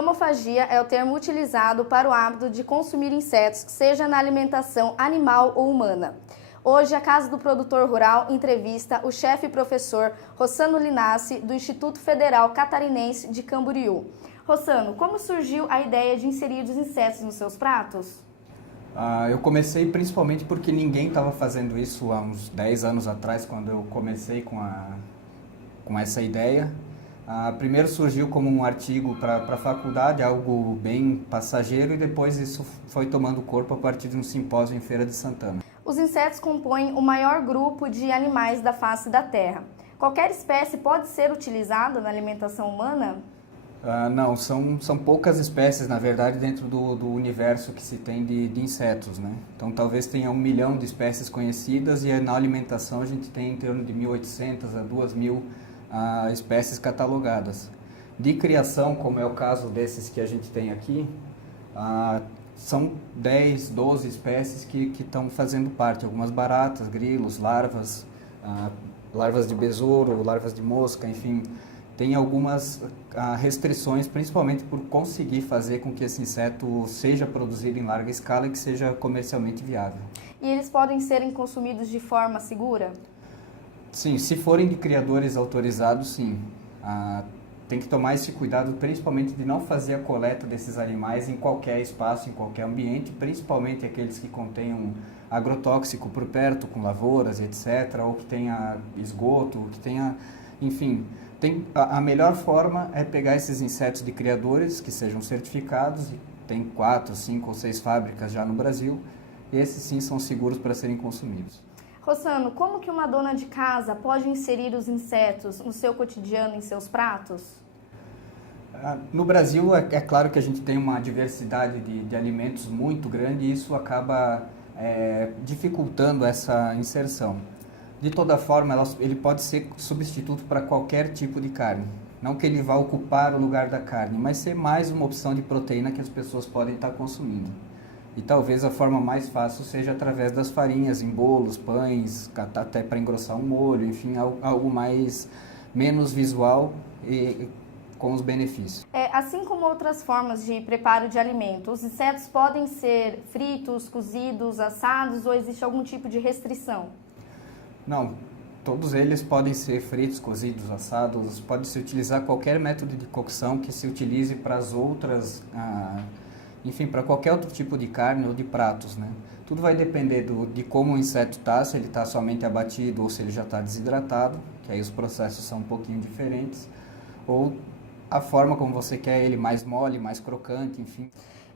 Entomofagia é o termo utilizado para o hábito de consumir insetos, seja na alimentação animal ou humana. Hoje, a Casa do Produtor Rural entrevista o chefe e professor Rossano Linassi, do Instituto Federal Catarinense de Camboriú. Rossano, como surgiu a ideia de inserir os insetos nos seus pratos? Eu comecei principalmente porque ninguém estava fazendo isso há uns 10 anos atrás, quando eu comecei com essa ideia. Primeiro surgiu como um artigo para a faculdade, algo bem passageiro, e depois isso foi tomando corpo a partir de um simpósio em Feira de Santana. Os insetos compõem o maior grupo de animais da face da Terra. Qualquer espécie pode ser utilizada na alimentação humana? Não, são poucas espécies, na verdade, dentro do universo que se tem de insetos, né? Então, talvez tenha 1 milhão de espécies conhecidas e na alimentação a gente tem em torno de 1.800 a 2.000 espécies catalogadas. De criação, como é o caso desses que a gente tem aqui, são 10, 12 espécies que estão fazendo parte. Algumas baratas, grilos, larvas, larvas de besouro, larvas de mosca, enfim. Tem algumas restrições, principalmente por conseguir fazer com que esse inseto seja produzido em larga escala e que seja comercialmente viável. E eles podem serem consumidos de forma segura? Sim, se forem de criadores autorizados, sim. Tem que tomar esse cuidado, principalmente de não fazer a coleta desses animais em qualquer espaço, em qualquer ambiente, principalmente aqueles que contenham agrotóxico por perto, com lavouras, etc., ou que tenha esgoto, que tenha, enfim... A melhor forma é pegar esses insetos de criadores que sejam certificados, e tem 4, 5 ou 6 fábricas já no Brasil, e esses sim são seguros para serem consumidos. Rossano, como que uma dona de casa pode inserir os insetos no seu cotidiano, em seus pratos? No Brasil, é claro que a gente tem uma diversidade de alimentos muito grande e isso acaba dificultando essa inserção. De toda forma, ele pode ser substituto para qualquer tipo de carne. Não que ele vá ocupar o lugar da carne, mas ser mais uma opção de proteína que as pessoas podem estar consumindo. E talvez a forma mais fácil seja através das farinhas, em bolos, pães, até para engrossar um molho, enfim, algo menos visual e com os benefícios. Assim como outras formas de preparo de alimento, os insetos podem ser fritos, cozidos, assados ou existe algum tipo de restrição? Não, todos eles podem ser fritos, cozidos, assados, pode-se utilizar qualquer método de cocção que se utilize para as outras, enfim, para qualquer outro tipo de carne ou de pratos, né? Tudo vai depender de como o inseto está, se ele está somente abatido ou se ele já está desidratado, que aí os processos são um pouquinho diferentes, ou a forma como você quer ele, mais mole, mais crocante, enfim.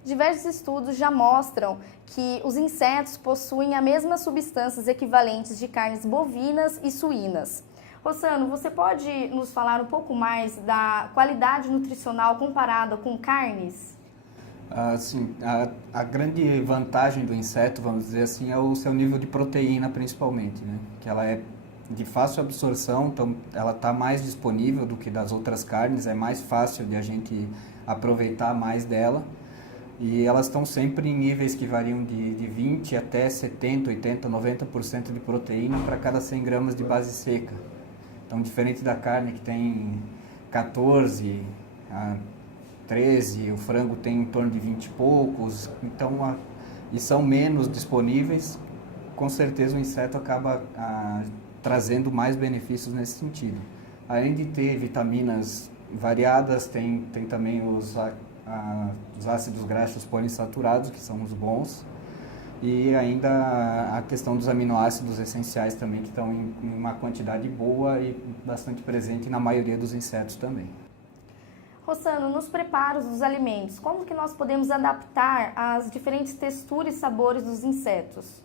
Diversos estudos já mostram que os insetos possuem as mesmas substâncias equivalentes de carnes bovinas e suínas. Rossano, você pode nos falar um pouco mais da qualidade nutricional comparada com carnes? Sim, a grande vantagem do inseto, vamos dizer assim, é o seu nível de proteína principalmente, né? Que ela é de fácil absorção, então ela está mais disponível do que das outras carnes, é mais fácil de a gente aproveitar mais dela. E elas estão sempre em níveis que variam de 20 até 70, 80, 90% de proteína para cada 100 gramas de base seca. Então, diferente da carne que tem 14, 13, o frango tem em torno de 20 e poucos, então, e são menos disponíveis, com certeza o inseto acaba trazendo mais benefícios nesse sentido. Além de ter vitaminas variadas, tem também os ácidos graxos poliinsaturados, que são os bons, e ainda a questão dos aminoácidos essenciais também, que estão em uma quantidade boa e bastante presente na maioria dos insetos também. Rossano, nos preparos dos alimentos, como que nós podemos adaptar as diferentes texturas e sabores dos insetos?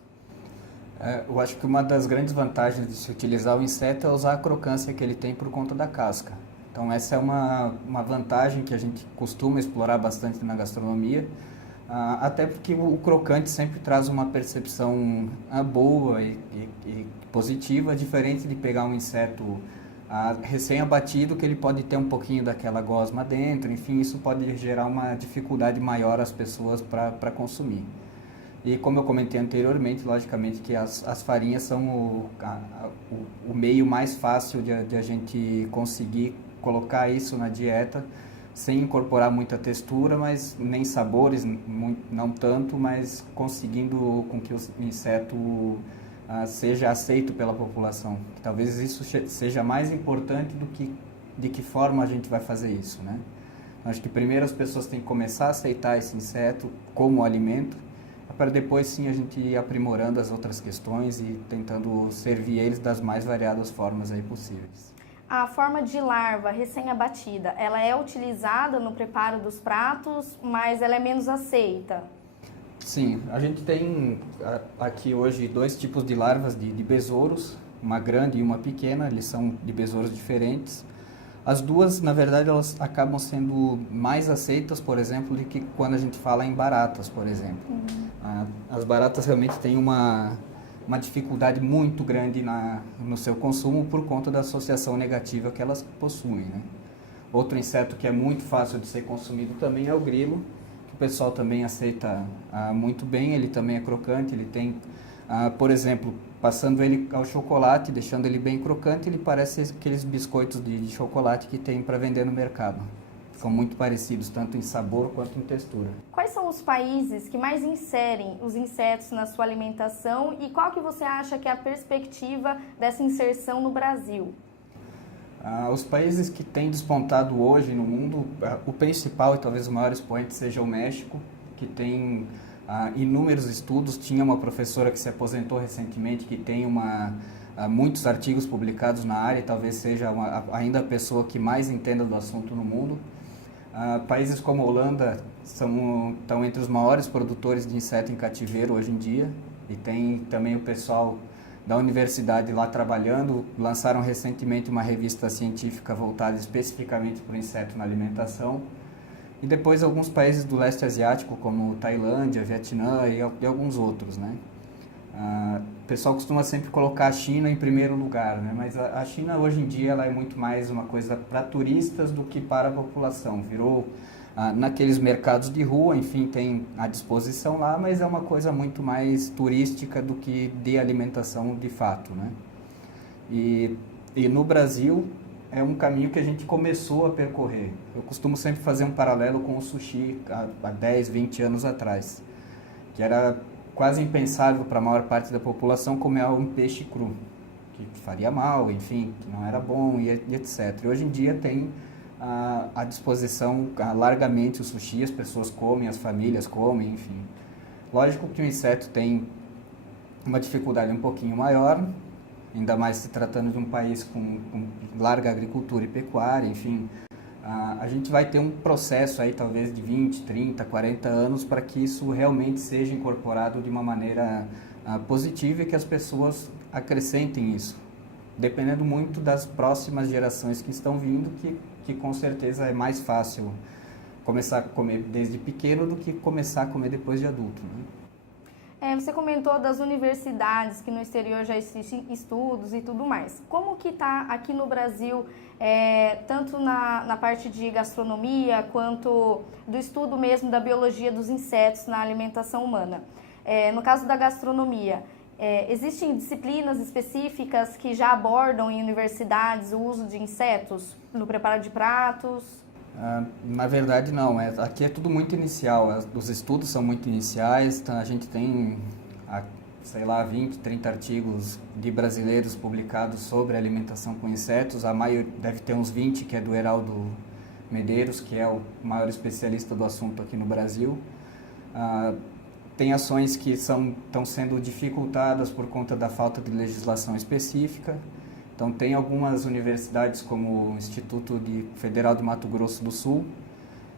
Eu acho que uma das grandes vantagens de se utilizar o inseto é usar a crocância que ele tem por conta da casca. Então essa é uma vantagem que a gente costuma explorar bastante na gastronomia, até porque o crocante sempre traz uma percepção boa e positiva, diferente de pegar um inseto recém-abatido, que ele pode ter um pouquinho daquela gosma dentro, enfim, isso pode gerar uma dificuldade maior às pessoas para consumir. E como eu comentei anteriormente, logicamente que as farinhas são o meio mais fácil de a gente conseguir colocar isso na dieta sem incorporar muita textura, mas nem sabores, não tanto, mas conseguindo com que o inseto seja aceito pela população. Talvez isso seja mais importante do que de que forma a gente vai fazer isso, né? Acho que primeiro as pessoas têm que começar a aceitar esse inseto como alimento, para depois sim a gente ir aprimorando as outras questões e tentando servir eles das mais variadas formas aí possíveis. A forma de larva recém-abatida, ela é utilizada no preparo dos pratos, mas ela é menos aceita? Sim, a gente tem aqui hoje 2 tipos de larvas de besouros, uma grande e uma pequena, eles são de besouros diferentes. As duas, na verdade, elas acabam sendo mais aceitas, por exemplo, do que quando a gente fala em baratas, por exemplo. As baratas realmente têm uma dificuldade muito grande no seu consumo por conta da associação negativa que elas possuem, né? Outro inseto que é muito fácil de ser consumido também é o grilo, que o pessoal também aceita muito bem, ele também é crocante, ele tem, por exemplo, passando ele ao chocolate, deixando ele bem crocante, ele parece aqueles biscoitos de chocolate que tem para vender no mercado. São muito parecidos, tanto em sabor quanto em textura. Quais são os países que mais inserem os insetos na sua alimentação e qual que você acha que é a perspectiva dessa inserção no Brasil? Os países que têm despontado hoje no mundo, o principal e talvez o maior expoente seja o México, que tem inúmeros estudos. Tinha uma professora que se aposentou recentemente, que tem muitos artigos publicados na área e talvez seja ainda a pessoa que mais entenda do assunto no mundo. Países como a Holanda estão entre os maiores produtores de inseto em cativeiro hoje em dia, e tem também o pessoal da universidade lá trabalhando. Lançaram recentemente uma revista científica voltada especificamente para o inseto na alimentação. E depois alguns países do leste asiático, como Tailândia, Vietnã e alguns outros, né? O pessoal costuma sempre colocar a China em primeiro lugar, né? Mas a China hoje em dia ela é muito mais uma coisa para turistas do que para a população. Virou naqueles mercados de rua, enfim, tem à disposição lá, mas é uma coisa muito mais turística do que de alimentação de fato, né? E no Brasil é um caminho que a gente começou a percorrer. Eu costumo sempre fazer um paralelo com o sushi há 10, 20 anos atrás, que era quase impensável para a maior parte da população comer um peixe cru, que faria mal, enfim, que não era bom e etc. E hoje em dia tem à disposição largamente o sushi, as pessoas comem, as famílias comem, enfim. Lógico que o inseto tem uma dificuldade um pouquinho maior, ainda mais se tratando de um país com larga agricultura e pecuária, enfim. A gente vai ter um processo aí talvez de 20, 30, 40 anos para que isso realmente seja incorporado de uma maneira positiva e que as pessoas acrescentem isso, dependendo muito das próximas gerações que estão vindo, que com certeza é mais fácil começar a comer desde pequeno do que começar a comer depois de adulto, né? Você comentou das universidades, que no exterior já existem estudos e tudo mais. Como que está aqui no Brasil, tanto na parte de gastronomia, quanto do estudo mesmo da biologia dos insetos na alimentação humana? No caso da gastronomia, existem disciplinas específicas que já abordam em universidades o uso de insetos no preparo de pratos? Na verdade não, aqui é tudo muito inicial, os estudos são muito iniciais, então a gente tem, sei lá, 20, 30 artigos de brasileiros publicados sobre alimentação com insetos, a maioria deve ter uns 20, que é do Heraldo Medeiros, que é o maior especialista do assunto aqui no Brasil. Tem ações que estão sendo dificultadas por conta da falta de legislação específica. Então, tem algumas universidades, como o Instituto Federal de Mato Grosso do Sul,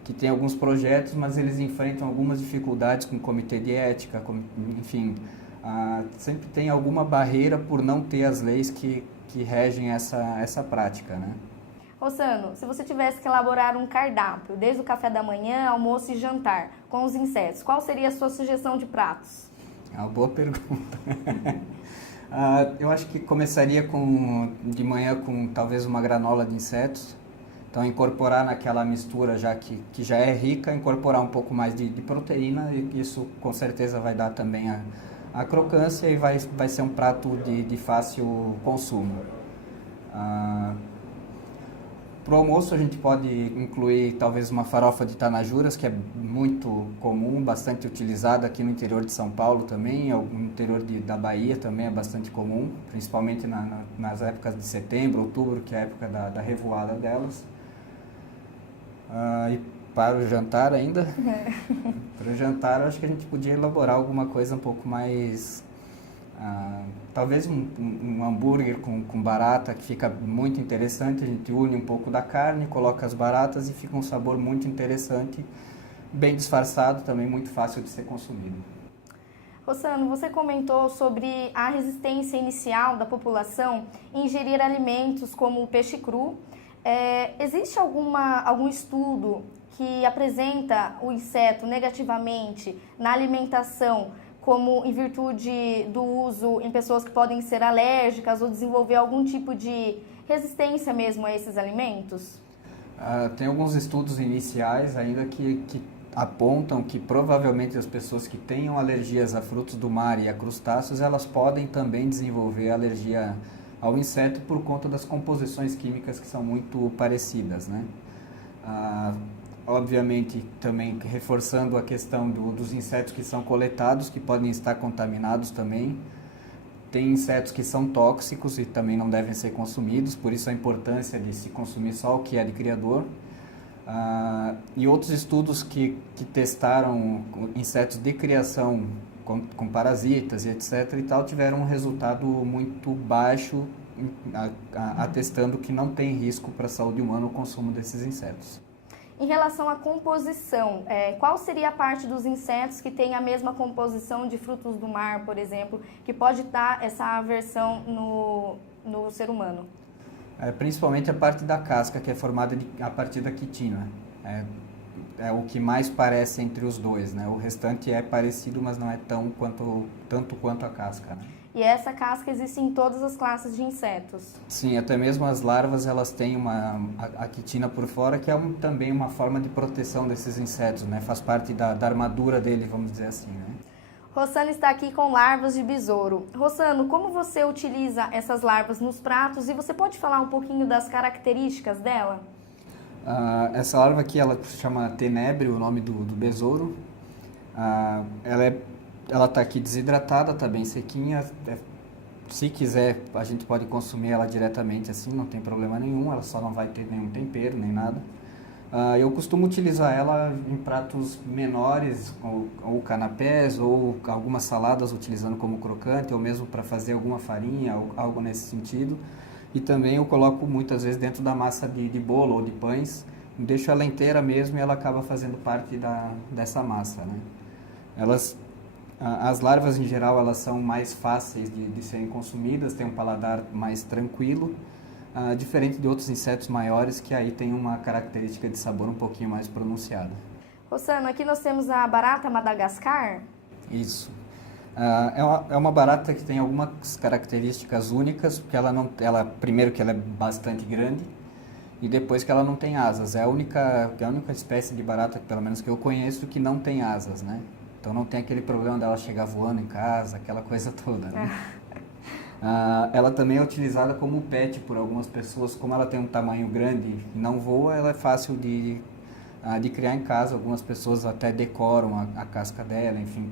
que tem alguns projetos, mas eles enfrentam algumas dificuldades com o comitê de ética, enfim, sempre tem alguma barreira por não ter as leis que regem essa prática, né? Rossano, se você tivesse que elaborar um cardápio, desde o café da manhã, almoço e jantar, com os insetos, qual seria a sua sugestão de pratos? É uma boa pergunta. Eu acho que começaria de manhã com talvez uma granola de insetos. Então, incorporar naquela mistura que já é rica, incorporar um pouco mais de proteína, e isso com certeza vai dar também a crocância e vai ser um prato de fácil consumo. Para o almoço a gente pode incluir talvez uma farofa de tanajuras, que é muito comum, bastante utilizada aqui no interior de São Paulo também, no interior da Bahia também é bastante comum, principalmente nas épocas de setembro, outubro, que é a época da revoada delas. E para o jantar ainda, para o jantar eu acho que a gente podia elaborar alguma coisa um pouco mais... talvez um hambúrguer com barata, que fica muito interessante. A gente une um pouco da carne, coloca as baratas e fica um sabor muito interessante, bem disfarçado, também muito fácil de ser consumido. Rossano, você comentou sobre a resistência inicial da população em ingerir alimentos como o peixe cru. Existe algum estudo que apresenta o inseto negativamente na alimentação, como em virtude do uso em pessoas que podem ser alérgicas ou desenvolver algum tipo de resistência mesmo a esses alimentos? Tem alguns estudos iniciais ainda que apontam que provavelmente as pessoas que tenham alergias a frutos do mar e a crustáceos, elas podem também desenvolver alergia ao inseto por conta das composições químicas que são muito parecidas, né? Obviamente, também reforçando a questão dos insetos que são coletados, que podem estar contaminados também. Tem insetos que são tóxicos e também não devem ser consumidos, por isso a importância de se consumir só o que é de criador. E outros estudos que testaram insetos de criação com parasitas e etc. e tal, tiveram um resultado muito baixo, atestando que não tem risco para a saúde humana o consumo desses insetos. Em relação à composição, qual seria a parte dos insetos que tem a mesma composição de frutos do mar, por exemplo, que pode dar essa aversão no ser humano? Principalmente a parte da casca, que é formada a partir da quitina. É o que mais parece entre os dois, né? O restante é parecido, mas não é tanto quanto a casca, né? E essa casca existe em todas as classes de insetos? Sim, até mesmo as larvas, elas têm a quitina por fora, que é também uma forma de proteção desses insetos, né? Faz parte da armadura dele, vamos dizer assim, né? Rossano está aqui com larvas de besouro. Rossano, como você utiliza essas larvas nos pratos e você pode falar um pouquinho das características dela? Essa larva aqui, ela se chama tenebrio, o nome do besouro. Ela está aqui desidratada, está bem sequinha. Se quiser, a gente pode consumir ela diretamente assim, não tem problema nenhum. Ela só não vai ter nenhum tempero, nem nada. Eu costumo utilizar ela em pratos menores, ou canapés, ou algumas saladas utilizando como crocante, ou mesmo para fazer alguma farinha, ou algo nesse sentido. E também eu coloco muitas vezes dentro da massa de bolo ou de pães, deixo ela inteira mesmo e ela acaba fazendo parte dessa massa, né? As larvas em geral, elas são mais fáceis de serem consumidas, têm um paladar mais tranquilo, diferente de outros insetos maiores que aí tem uma característica de sabor um pouquinho mais pronunciada. Rossano, aqui nós temos a barata Madagascar. Isso. É uma barata que tem algumas características únicas, porque primeiro que ela é bastante grande e depois que ela não tem asas. É a única espécie de barata, pelo menos que eu conheço, que não tem asas, né? Então não tem aquele problema dela chegar voando em casa, aquela coisa toda, né? Ela também é utilizada como pet por algumas pessoas, como ela tem um tamanho grande e não voa, ela é fácil de criar em casa. Algumas pessoas até decoram a casca dela, enfim,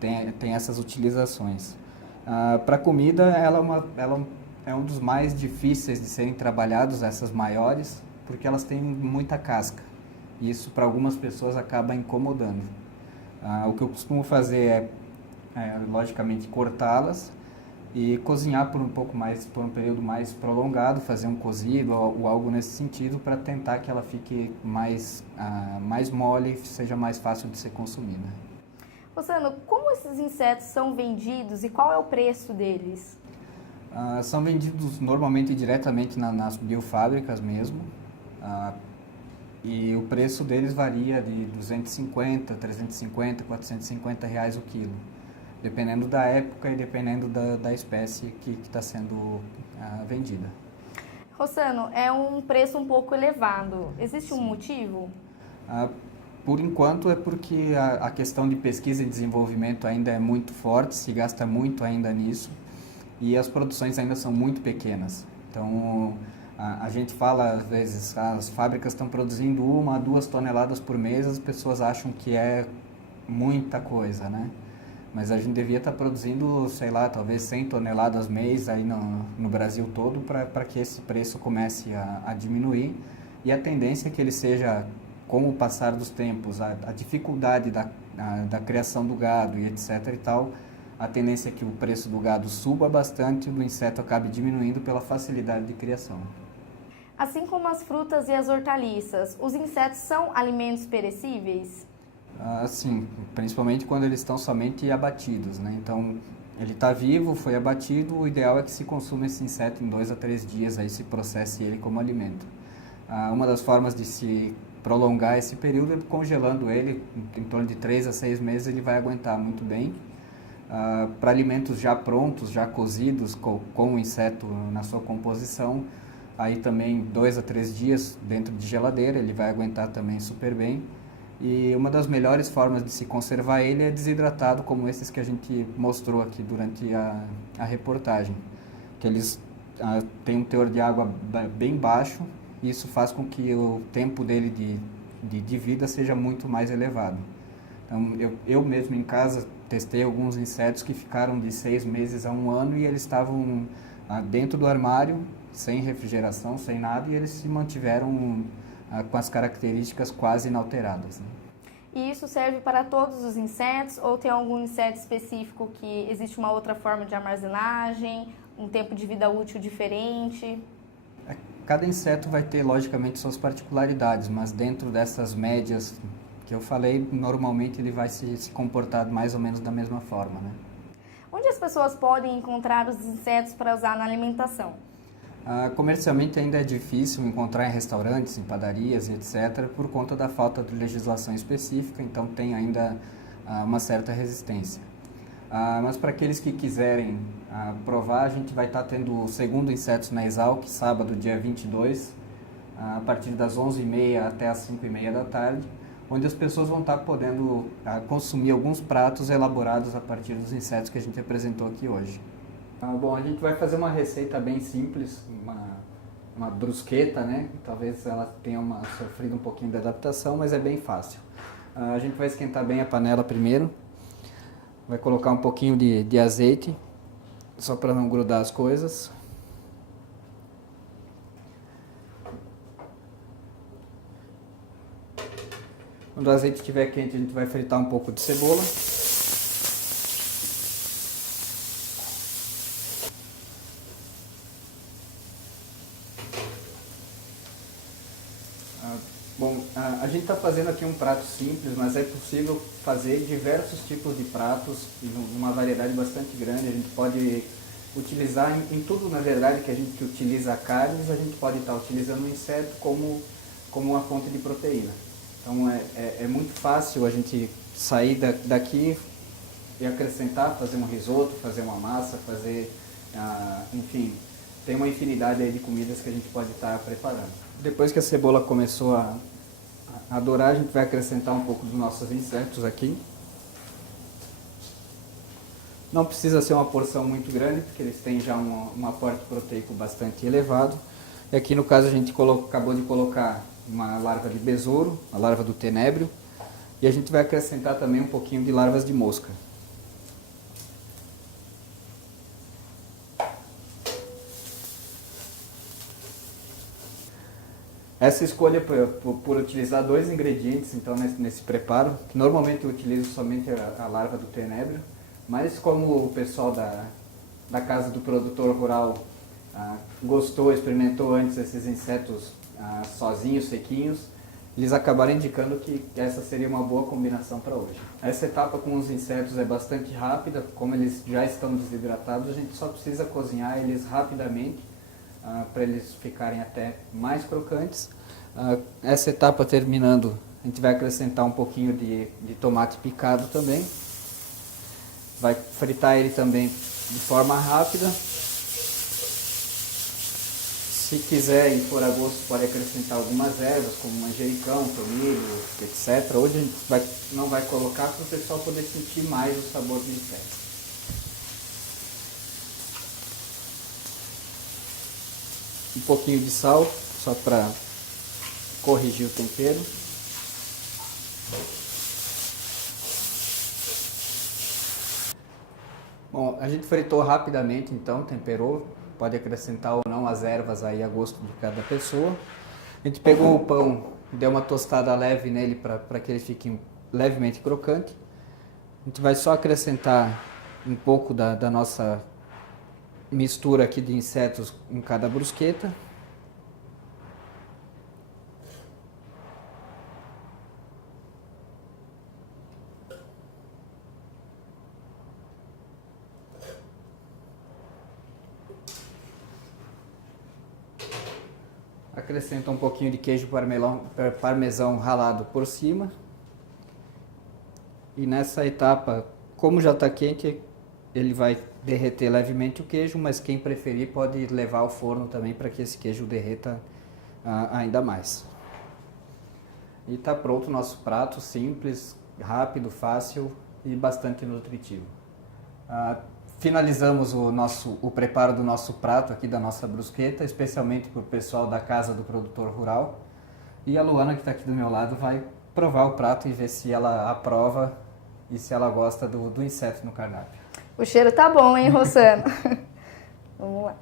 tem essas utilizações. Para comida, ela é um dos mais difíceis de serem trabalhados, essas maiores, porque elas têm muita casca. E isso para algumas pessoas acaba incomodando. O que eu costumo fazer logicamente, cortá-las e cozinhar por um período mais prolongado, fazer um cozido ou algo nesse sentido para tentar que ela fique mais mole e seja mais fácil de ser consumida. Rossano, como esses insetos são vendidos e qual é o preço deles? São vendidos normalmente diretamente nas biofábricas mesmo. E o preço deles varia de 250, 350, 450 reais o quilo, dependendo da época e dependendo da espécie que está sendo vendida. Rossano, é um preço um pouco elevado. Existe um motivo? Por enquanto é porque a questão de pesquisa e desenvolvimento ainda é muito forte, se gasta muito ainda nisso e as produções ainda são muito pequenas. Então, A gente fala, às vezes, as fábricas estão produzindo 1 a 2 toneladas por mês, as pessoas acham que é muita coisa, né? Mas a gente devia estar produzindo, sei lá, talvez 100 toneladas mês aí no Brasil todo para que esse preço comece a diminuir. E a tendência é que ele seja, com o passar dos tempos, a dificuldade da criação do gado e etc e tal, a tendência é que o preço do gado suba bastante e do inseto acabe diminuindo pela facilidade de criação. Assim como as frutas e as hortaliças, os insetos são alimentos perecíveis? Sim, principalmente quando eles estão somente abatidos, né? Então, ele está vivo, foi abatido, o ideal é que se consuma esse inseto em 2 a 3 dias, aí se processe ele como alimento. Uma das formas de se prolongar esse período é congelando ele, em torno de 3 a 6 meses ele vai aguentar muito bem. Para alimentos já prontos, já cozidos, com o inseto na sua composição, aí também 2 a 3 dias dentro de geladeira, ele vai aguentar também super bem. E uma das melhores formas de se conservar ele é desidratado, como esses que a gente mostrou aqui durante a reportagem. Que eles têm um teor de água bem baixo, e isso faz com que o tempo dele de vida seja muito mais elevado. Então, eu mesmo em casa testei alguns insetos que ficaram de 6 meses a 1 ano e eles estavam dentro do armário, sem refrigeração, sem nada, e eles se mantiveram com as características quase inalteradas, né? E isso serve para todos os insetos ou tem algum inseto específico que existe uma outra forma de armazenagem, um tempo de vida útil diferente? Cada inseto vai ter, logicamente, suas particularidades, mas dentro dessas médias que eu falei, normalmente ele vai se comportar mais ou menos da mesma forma, né? Onde as pessoas podem encontrar os insetos para usar na alimentação? Comercialmente ainda é difícil encontrar em restaurantes, em padarias e etc., por conta da falta de legislação específica, então tem ainda uma certa resistência. Mas para aqueles que quiserem provar, a gente vai estar tendo o segundo Insetos na Exalc, sábado, dia 22, a partir das 11h30 até as 5h30 da tarde, onde as pessoas vão estar podendo consumir alguns pratos elaborados a partir dos insetos que a gente apresentou aqui hoje. Bom, a gente vai fazer uma receita bem simples, uma brusqueta, né? Talvez ela tenha sofrido um pouquinho de adaptação, mas é bem fácil. A gente vai esquentar bem a panela primeiro, vai colocar um pouquinho de azeite, só para não grudar as coisas. Quando o azeite estiver quente, a gente vai fritar um pouco de cebola. Bom, a gente está fazendo aqui um prato simples, mas é possível fazer diversos tipos de pratos numa variedade bastante grande. A gente pode utilizar em tudo, na verdade, que a gente utiliza carnes, a gente pode estar utilizando o inseto como uma fonte de proteína. Então é muito fácil a gente sair daqui e acrescentar, fazer um risoto, fazer uma massa, fazer, enfim, tem uma infinidade aí de comidas que a gente pode estar preparando. Depois que a cebola começou a dourar, a gente vai acrescentar um pouco dos nossos insetos aqui. Não precisa ser uma porção muito grande, porque eles têm já um aporte proteico bastante elevado. E aqui no caso a gente acabou de colocar uma larva de besouro, a larva do tenébrio, e a gente vai acrescentar também um pouquinho de larvas de mosca. Essa escolha por utilizar 2 ingredientes então nesse preparo, que normalmente eu utilizo somente a larva do tenébrio, mas como o pessoal da casa do produtor rural gostou, experimentou antes esses insetos sozinhos, sequinhos, eles acabaram indicando que essa seria uma boa combinação para hoje. Essa etapa com os insetos é bastante rápida, como eles já estão desidratados, a gente só precisa cozinhar eles rapidamente, para eles ficarem até mais crocantes. Essa etapa terminando, a gente vai acrescentar um pouquinho de tomate picado também. Vai fritar ele também de forma rápida. Se quiser e for a gosto, pode acrescentar algumas ervas, como manjericão, tomilho, etc. Hoje a gente não vai colocar para o pessoal poder sentir mais o sabor do inseto. um pouquinho de sal, só para corrigir o tempero. Bom, a gente fritou rapidamente, então temperou, pode acrescentar ou não as ervas aí a gosto de cada pessoa. A gente pegou o pão, deu uma tostada leve nele para que ele fique levemente crocante. A gente vai só acrescentar um pouco da nossa mistura aqui de insetos em cada brusqueta. Acrescenta um pouquinho de queijo parmesão ralado por cima. E nessa etapa, como já está quente, ele vai derreter levemente o queijo, mas quem preferir pode levar ao forno também para que esse queijo derreta ainda mais. E está pronto o nosso prato, simples, rápido, fácil e bastante nutritivo. Finalizamos o preparo do nosso prato aqui, da nossa brusqueta, especialmente para o pessoal da Casa do Produtor Rural. E a Luana, que está aqui do meu lado, vai provar o prato e ver se ela aprova e se ela gosta do inseto no cardápio. O cheiro tá bom, hein, Rossano? Vamos lá.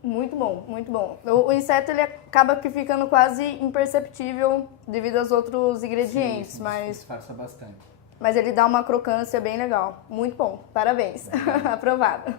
Muito bom, muito bom. O inseto ele acaba que ficando quase imperceptível devido aos outros ingredientes, sim, mas disfarça bastante. Mas ele dá uma crocância bem legal. Muito bom. Parabéns. Aprovado.